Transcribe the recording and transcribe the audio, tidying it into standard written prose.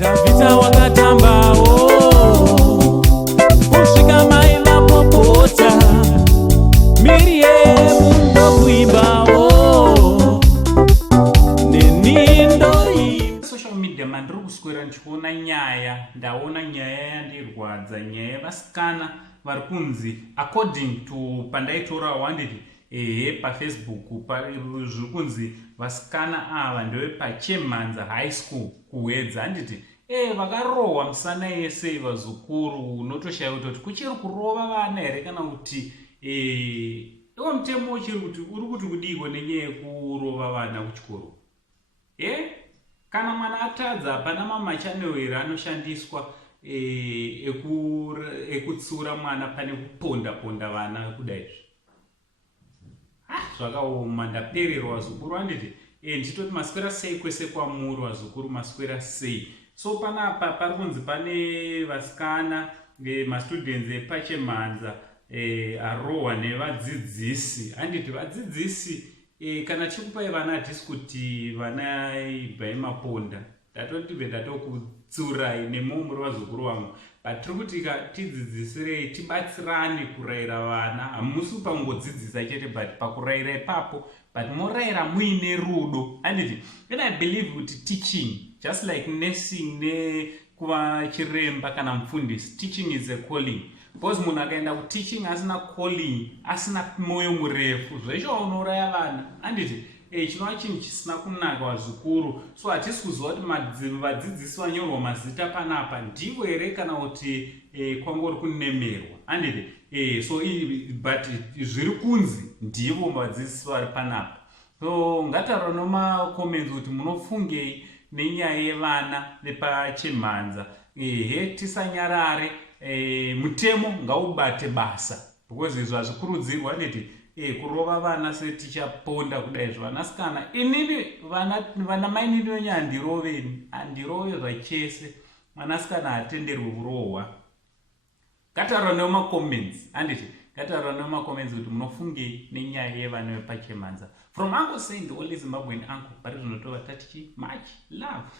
Davita wakatambao kusvika maila popota Miriam ndokuimbao nenindoi social media mandiri kuswera ndichiona nyaya yandirwadza nyaya yevasikana vari kunzi according to pandaitora wanditi pafacebook zviri kunzi vasikana ava ndevepachemhanza high school kuhwedza handiti vakarohwa musana yese vazukuru unotoshaya kuti kuchiri kurova vana here kana kuti iwo mutemo uchiri kuti uri kuti kudiko nenyaya yekurova vana kuchikoro kana mwana atadza hapana mamachanewero anoshandiswa ekutsiura mwana pane kuponda vana kudaizvo zvakaoma ndapererwa vazukuru handiti ndichitoti maswera sei kwese kwamuri vazukuru maswera sei so panapa pari kunzi pane vasikana mastudents epachemhanza arohwa nevadzidzisi handiti vadzidzisi kana tichikupai vana hatisi kuti vana ibvai maponda ndatotibve ndatokutsiurai nemumwe muri vazukuru vamwe but tiri kuti tidzidzisirei tibatsirane kurayira vana hamusi pangodzidzisa chete but pakurayira ipapo but morayira muine rudo handiti then I believe kuti teaching just like nursing nekuva chiremba kana mufundisi teaching is a calling because munhu akaenda kuteaching asina calling asina mwoyo murefu zvesho unoraya vana handiti chinova chinhu chisina kunaka vazukuru so hatisi kuziva kuti vadzidzisi vanyorwa mazita panapa ndivo here kana kuti kwangori kunemerwa handiti so but zviri kunzi ndivo vadzidzisi vari panapa so ngataura nomacomments kuti munofungei nenyaya yevana vepachemhanza tisanyarare mutemo ngaubate basa because izvo hazvikurudzirwa handiti kurova vana setichaponda kudaizvo vanasikana inini vana mainini venye handiroveni handirove zvachese mwanasikana hatenderwi kurohwa ngataura nemacomments handiti ngataura nemacomments kuti munofungei nenyaya yevana vepachemhanza from Uncle Saint, the only Zimbabwean uncle, but it's not over 30 much love.